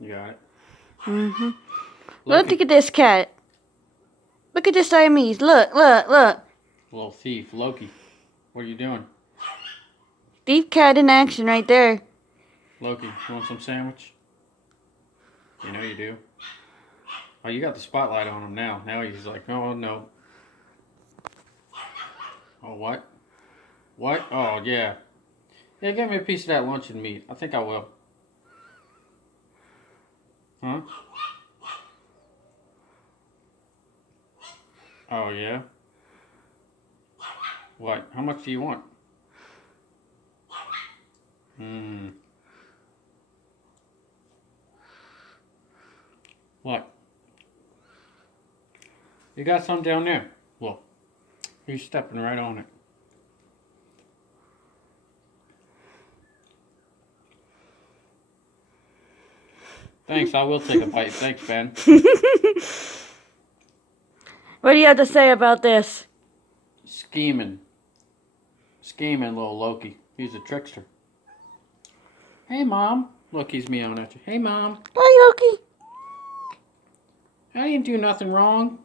You got it. Mm-hmm. Look at this cat. Look at this Siamese. Look. Little thief, Loki. What are you doing? Thief cat in action right there. Loki, you want some sandwich? You know you do. Oh, you got the spotlight on him now. Now he's like, oh, no. Oh, what? What? Oh, yeah. Yeah, give me a piece of that luncheon meat. I think I will. Huh? Oh, yeah? What? How much do you want? Mmm. What? You got some down there. Look. He's stepping right on it. Thanks, I will take a bite. Thanks, Ben. What do you have to say about this? Scheming. Scheming, little Loki. He's a trickster. Hey, Mom. Look, he's meowing at you. Hey, Mom. Hi, Loki. I didn't do nothing wrong.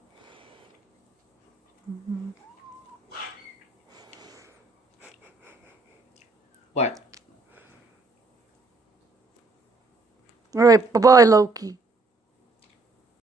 What? All right, bye-bye, Loki.